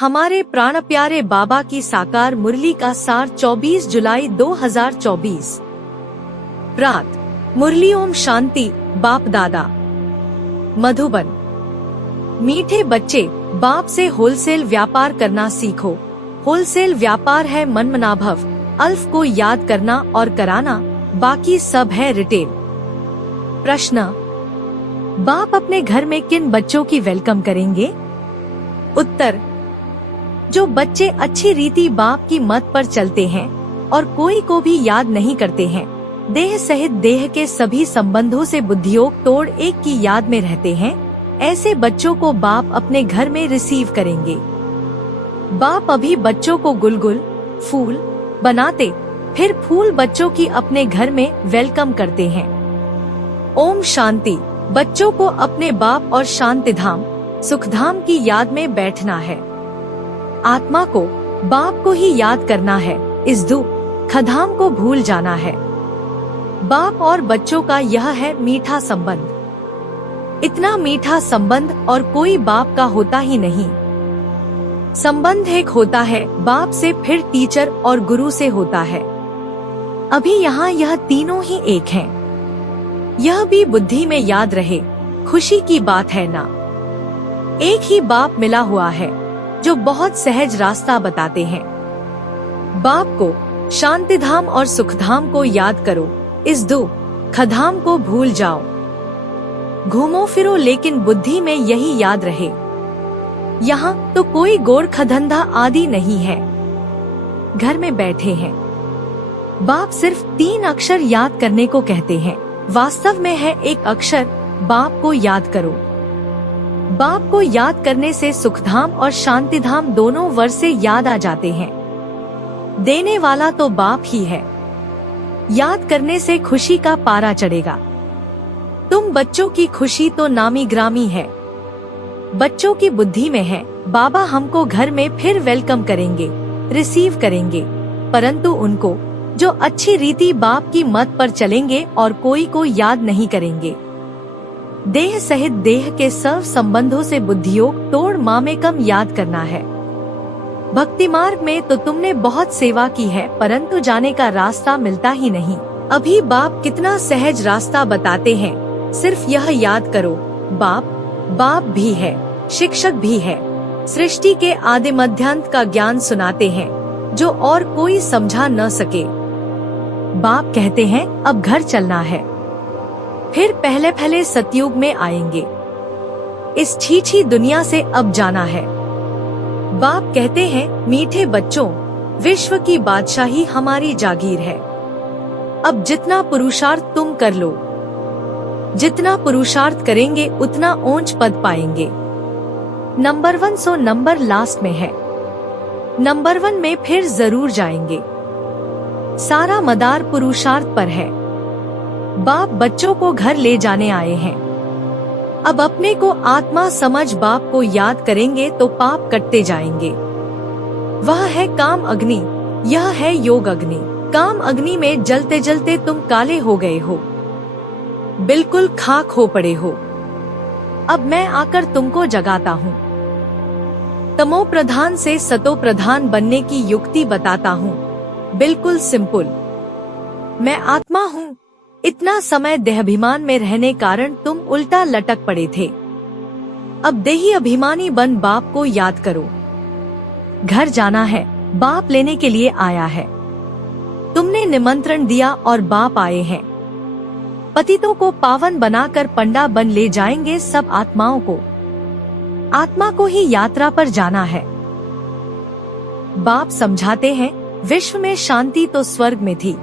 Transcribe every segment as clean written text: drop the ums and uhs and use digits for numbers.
हमारे प्राण प्यारे बाबा की साकार मुरली का सार 24 जुलाई 2024। प्रात मुरली ओम शांति। बाप दादा मधुबन। मीठे बच्चे, बाप से होलसेल व्यापार करना सीखो। होलसेल व्यापार है मनमनाभव, अल्फ को याद करना और कराना, बाकी सब है रिटेल। प्रश्न, बाप अपने घर में किन बच्चों की वेलकम करेंगे? उत्तर, जो बच्चे अच्छी रीति बाप की मत पर चलते हैं और कोई को भी याद नहीं करते हैं, देह सहित देह के सभी संबंधों से बुद्धियोग तोड़ एक की याद में रहते हैं, ऐसे बच्चों को बाप अपने घर में रिसीव करेंगे। बाप अभी बच्चों को गुलगुल फूल बनाते, फिर फूल बच्चों की अपने घर में वेलकम करते हैं। ओम शांति। बच्चों को अपने बाप और शांतिधाम सुखधाम की याद में बैठना है। आत्मा को बाप को ही याद करना है, इस दुखधाम को भूल जाना है। बाप और बच्चों का यह है मीठा संबंध। इतना मीठा संबंध और कोई बाप का होता ही नहीं। संबंध एक होता है बाप से, फिर टीचर और गुरु से होता है। अभी यहाँ यह तीनों ही एक हैं। यह भी बुद्धि में याद रहे, खुशी की बात है ना। एक ही बाप मिला हुआ है जो बहुत सहज रास्ता बताते हैं। बाप को शांतिधाम और सुखधाम को याद करो, इस दुखधाम को भूल जाओ। घूमो फिरो लेकिन बुद्धि में यही याद रहे। यहाँ तो कोई गोरखा धंधा आदि नहीं है। घर में बैठे हैं। बाप सिर्फ 3 अक्षर याद करने को कहते हैं, वास्तव में है एक अक्षर। बाप को याद करो। बाप को याद करने से सुखधाम और शांतिधाम दोनों वर्ष से याद आ जाते हैं। देने वाला तो बाप ही है। याद करने से खुशी का पारा चढ़ेगा। तुम बच्चों की खुशी तो नामी ग्रामी है। बच्चों की बुद्धि में है बाबा हमको घर में फिर वेलकम करेंगे, रिसीव करेंगे, परंतु उनको जो अच्छी रीति बाप की मत पर चलेंगे और कोई को याद नहीं करेंगे। देह सहित देह के सर्व संबंधों से बुद्धियोग तोड़ मामेकम याद करना है। भक्ति मार्ग में तो तुमने बहुत सेवा की है, परंतु जाने का रास्ता मिलता ही नहीं। अभी बाप कितना सहज रास्ता बताते हैं, सिर्फ यह याद करो, बाप भी है, शिक्षक भी है, सृष्टि के आदि मध्यांत का ज्ञान सुनाते हैं जो और कोई समझा न सके। बाप कहते हैं अब घर चलना है, फिर पहले सतयुग में आएंगे। इस छीछी दुनिया से अब जाना है। बाप कहते हैं मीठे बच्चों, विश्व की बादशाही हमारी जागीर है। अब जितना पुरुषार्थ तुम कर लो, जितना पुरुषार्थ करेंगे उतना ऊंच पद पाएंगे। नंबर 1 सो नंबर लास्ट में है। नंबर 1 में फिर जरूर जाएंगे। सारा मदार पुरुषार्थ पर है। बाप बच्चों को घर ले जाने आए हैं। अब अपने को आत्मा समझ बाप को याद करेंगे तो पाप कटते जाएंगे। वह है काम अग्नि, यह है योग अग्नि। काम अग्नि में जलते जलते तुम काले हो गए हो, बिल्कुल खाक हो पड़े हो। अब मैं आकर तुमको जगाता हूँ। तमो प्रधान से सतो प्रधान बनने की युक्ति बताता हूँ, बिल्कुल सिंपल। मैं आत्मा हूँ। इतना समय देहाभिमान में रहने कारण तुम उल्टा लटक पड़े थे। अब देही अभिमानी बन बाप को याद करो। घर जाना है, बाप लेने के लिए आया है। तुमने निमंत्रण दिया और बाप आए हैं। पतितों को पावन बनाकर पंडा बन ले जाएंगे सब आत्माओं को। आत्मा को ही यात्रा पर जाना है। बाप समझाते हैं विश्व में शांति तो स्वर्ग में थी,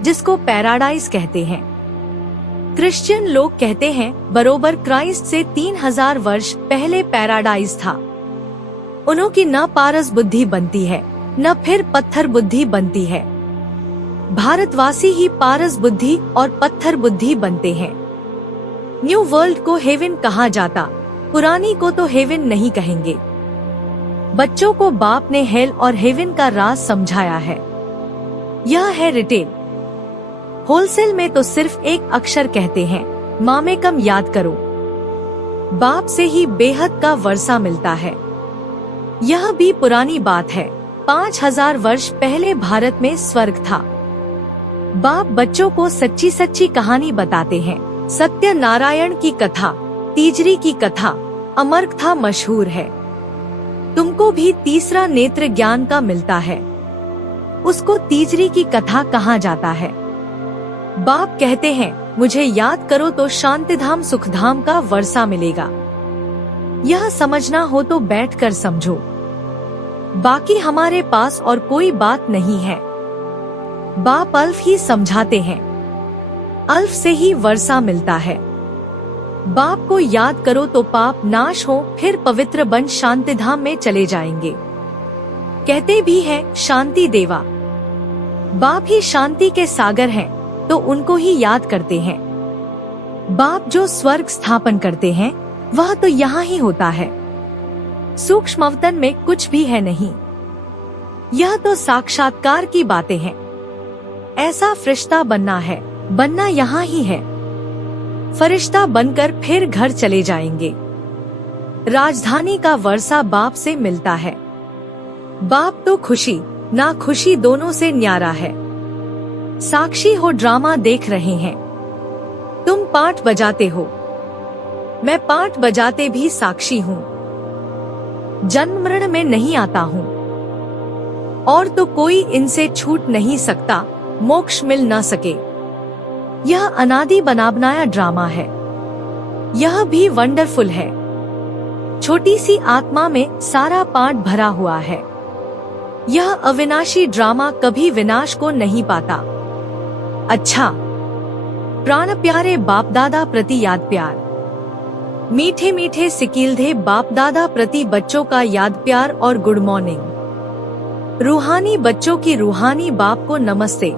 जिसको पैराडाइज कहते हैं। क्रिश्चियन लोग कहते हैं बरोबर क्राइस्ट से 3000 वर्ष पहले पैराडाइज था। उन्हों की न पारस बुद्धि बनती है, न फिर पत्थर बुद्धि बनती है। भारतवासी ही पारस बुद्धि और पत्थर बुद्धि बनते हैं। न्यू वर्ल्ड को हेवन कहा जाता, पुरानी को तो हेवन नहीं कहेंगे। बच्चों को बाप ने हेल और हेवन का राज समझाया है। यह है रिटेल। होलसेल में तो सिर्फ एक अक्षर कहते हैं, मामेकम याद करो। बाप से ही बेहद का वर्षा मिलता है। यह भी पुरानी बात है। 5000 वर्ष पहले भारत में स्वर्ग था। बाप बच्चों को सच्ची सच्ची कहानी बताते हैं। सत्यनारायण की कथा, तीजरी की कथा अमरकथा मशहूर है। तुमको भी तीसरा नेत्र ज्ञान का मिलता है, उसको तीजरी की कथा कहा जाता है। बाप कहते हैं, मुझे याद करो तो शांतिधाम सुखधाम का वर्षा मिलेगा। यह समझना हो तो बैठकर समझो, बाकी हमारे पास और कोई बात नहीं है। बाप अल्फ ही समझाते हैं, अल्फ से ही वर्षा मिलता है। बाप को याद करो तो पाप नाश हो, फिर पवित्र बन शांतिधाम में चले जाएंगे। कहते भी हैं शांति देवा। बाप ही शांति के सागर हैं, तो उनको ही याद करते हैं। बाप जो स्वर्ग स्थापन करते हैं वह तो यहाँ ही होता है। सूक्ष्म अवतन में कुछ भी है नहीं। यह तो साक्षात्कार की बातें हैं। ऐसा फरिश्ता बनना है, बनना यहाँ ही है। फरिश्ता बनकर फिर घर चले जाएंगे। राजधानी का वर्षा बाप से मिलता है। बाप तो खुशी ना खुशी दोनों से न्यारा है। साक्षी हो, ड्रामा देख रहे हैं। तुम पाठ बजाते हो, मैं पाठ बजाते भी साक्षी हूँ। जन्म मरण में नहीं आता हूँ, और तो कोई इनसे छूट नहीं सकता, मोक्ष मिल न सके। यह अनादि बना बनाया ड्रामा है। यह भी वंडरफुल है। छोटी सी आत्मा में सारा पाठ भरा हुआ है। यह अविनाशी ड्रामा कभी विनाश को नहीं पाता। अच्छा, प्राण प्यारे बाप दादा प्रति याद प्यार। मीठे मीठे सिकीलधे बाप दादा प्रति बच्चों का याद प्यार और गुड मॉर्निंग। रूहानी बच्चों की रूहानी बाप को नमस्ते।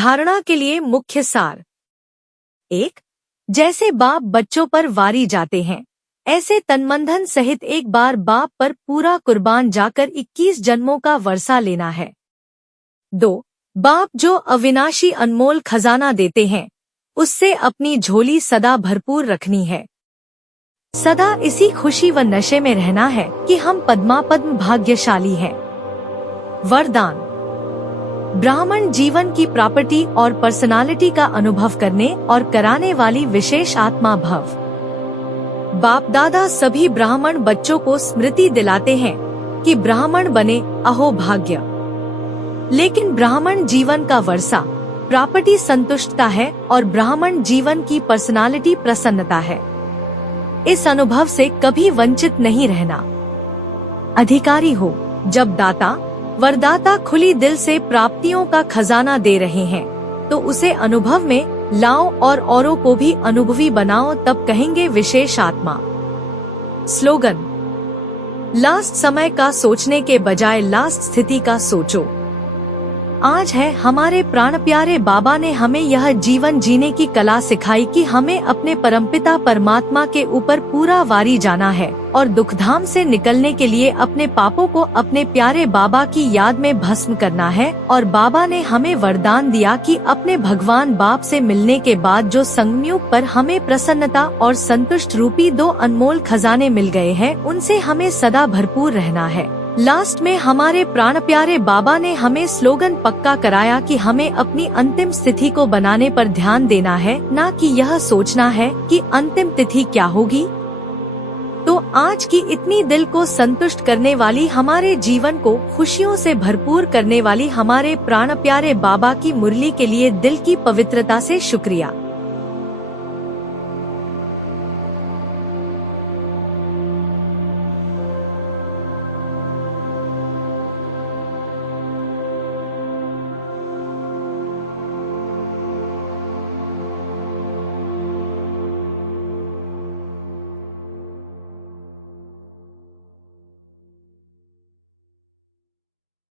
धारणा के लिए मुख्य सार। 1. जैसे बाप बच्चों पर वारी जाते हैं, ऐसे तनमंधन सहित एक बार बाप पर पूरा कुर्बान जाकर 21 जन्मों का वर्षा लेना है। 2. बाप जो अविनाशी अनमोल खजाना देते हैं, उससे अपनी झोली सदा भरपूर रखनी है। सदा इसी खुशी व नशे में रहना है कि हम पद्मापद्म भाग्यशाली हैं। वरदान: ब्राह्मण जीवन की प्रॉपर्टी और पर्सनालिटी का अनुभव करने और कराने वाली विशेष आत्मा भव। बाप दादा सभी ब्राह्मण बच्चों को स्मृति दिलाते हैं कि ब्राह्मण बने, अहो भाग्य। लेकिन ब्राह्मण जीवन का वर्षा प्रॉपर्टी संतुष्टता है और ब्राह्मण जीवन की पर्सनालिटी प्रसन्नता है। इस अनुभव से कभी वंचित नहीं रहना। अधिकारी हो। जब दाता वरदाता खुली दिल से प्राप्तियों का खजाना दे रहे हैं, तो उसे अनुभव में लाओ और औरों को भी अनुभवी बनाओ, तब कहेंगे विशेष आत्मा। स्लोगन: लास्ट समय का सोचने के बजाय लास्ट स्थिति का सोचो। आज है हमारे प्राण प्यारे बाबा ने हमें यह जीवन जीने की कला सिखाई कि हमें अपने परमपिता परमात्मा के ऊपर पूरा वारी जाना है और दुखधाम से निकलने के लिए अपने पापों को अपने प्यारे बाबा की याद में भस्म करना है। और बाबा ने हमें वरदान दिया कि अपने भगवान बाप से मिलने के बाद जो संगमयुग पर हमें प्रसन्नता और संतुष्ट रूपी 2 अनमोल खजाने मिल गए हैं, उनसे हमें सदा भरपूर रहना है। लास्ट में हमारे प्राण प्यारे बाबा ने हमें स्लोगन पक्का कराया कि हमें अपनी अंतिम स्थिति को बनाने पर ध्यान देना है, ना कि यह सोचना है कि अंतिम तिथि क्या होगी। तो आज की इतनी दिल को संतुष्ट करने वाली, हमारे जीवन को खुशियों से भरपूर करने वाली हमारे प्राण प्यारे बाबा की मुरली के लिए दिल की पवित्रता से शुक्रिया।